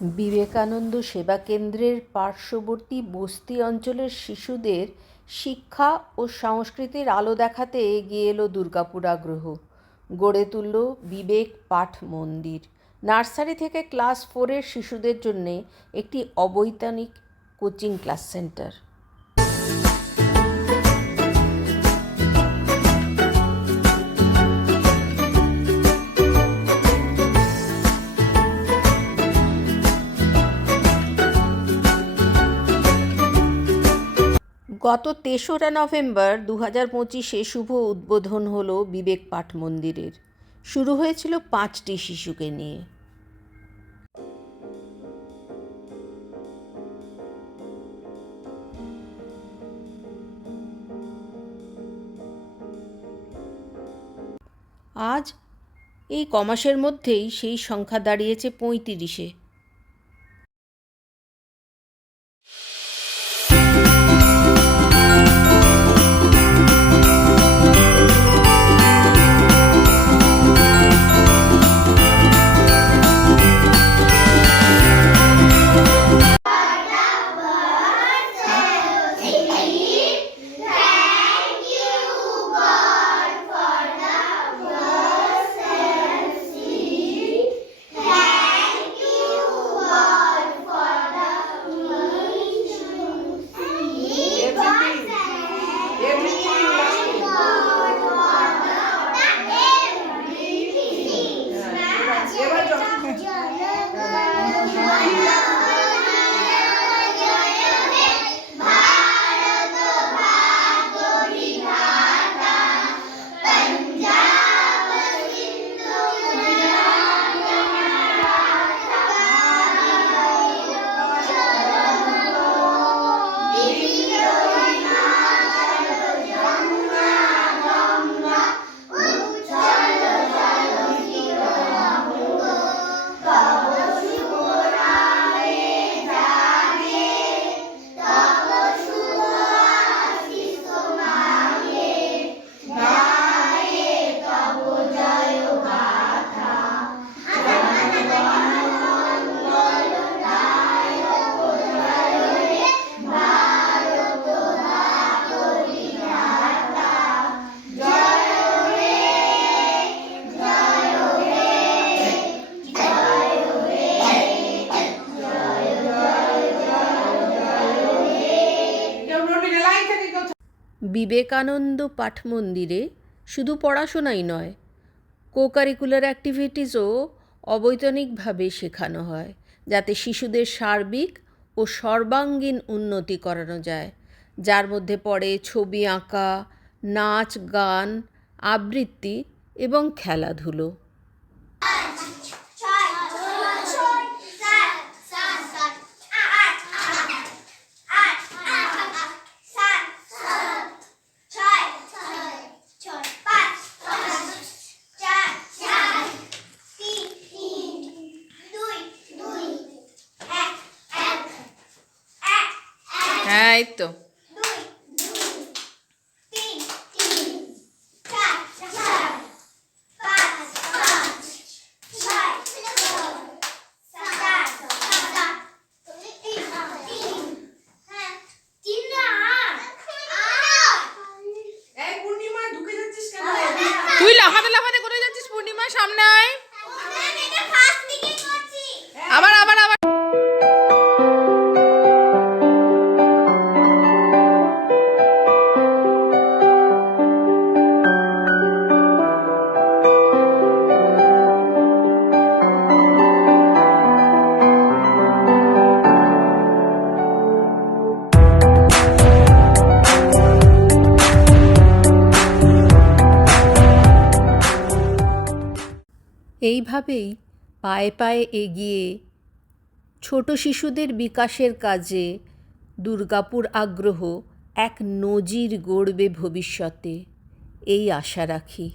বিবেকানন্দ সেবা কেন্দ্রের পার্শ্ববর্তী বস্তি অঞ্চলের শিশুদের শিক্ষা ও সংস্কৃতির আলো দেখাতে এগিয়ে এলো দুর্গাপুর আগ্রহ। গড়ে তুলল বিবেক পাঠ মন্দির। নার্সারি থেকে ক্লাস 4-এর শিশুদের জন্যে একটি অবৈতনিক কোচিং ক্লাস সেন্টার। গত ৩রা নভেম্বর ২০২৫-এ শুভ উদ্বোধন হলো বিবেক পাঠ মন্দিরের। শুরু হয়েছিল 5টি শিশুকে নিয়ে। আজ এই কমাসের মধ্যেই সেই সংখ্যা দাঁড়িয়েছে 35-এ। বিবেকানন্দ পাঠ মন্দিরে শুধু পড়াশোনাই নয়, কোকারিকুলার অ্যাক্টিভিটিসও অবৈতনিকভাবে শেখানো হয়, যাতে শিশুদের সার্বিক ও সর্বাঙ্গীন উন্নতি করানো যায়, যার মধ্যে পড়ে ছবি আঁকা, নাচ গান, আবৃত্তি এবং খেলাধুলো। হ্যাঁ, এই তো। তুই লাফাতে লাফাতে কোথায় যাচ্ছিস পূর্ণিমা? সামনে আয়। আবার আবার আবার এইভাবেই পায়ে পায়ে এগিয়ে ছোট শিশুদের বিকাশের কাজে দুর্গাপুর আগ্রহ এক নজির গড়বে ভবিষ্যতে, এই আশা রাখি।